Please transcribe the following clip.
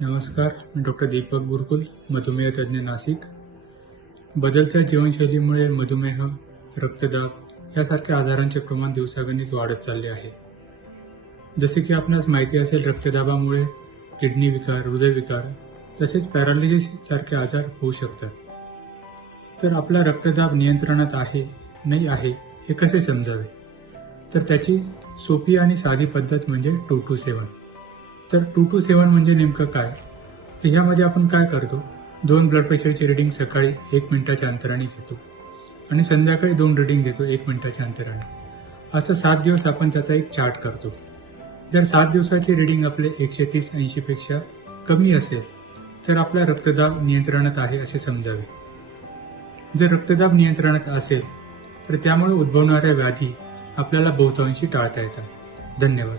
नमस्कार, मी डॉक्टर दीपक बुरकुल, मधुमेह तज्ज्ञ नाशिक. बदलत्या जीवनशैलीमुळे मधुमेह, रक्तदाब यासारख्या आजारांचे प्रमाण दिवसागणिक वाढत चालले आहे. जसे की आपणास माहिती असेल, रक्तदाबामुळे किडनी विकार, हृदयविकार तसेच पॅरालिसिस सारखे आजार होऊ शकतात. तर आपला रक्तदाब नियंत्रणात आहे, नाही आहे हे कसे समजावे? तर त्याची सोपी आणि साधी पद्धत म्हणजे 2-7. तर 2-7 म्हणजे नेमकं काय? तर ह्यामध्ये आपण काय करतो, 2 ब्लड प्रेशरची रिडिंग सकाळी 1 मिनिटाच्या अंतराने घेतो आणि संध्याकाळी 2 रिडिंग घेतो 1 मिनिटाच्या अंतराने. असं 7 दिवस आपण त्याचा एक चार्ट करतो. जर 7 दिवसाची रिडिंग आपले 130-80 पेक्षा कमी असेल तर आपला रक्तदाब नियंत्रणात आहे असे समजावे. जर रक्तदाब नियंत्रणात असेल तर त्यामुळे उद्भवणाऱ्या व्याधी आपल्याला बहुतांशी टाळता येतात. धन्यवाद.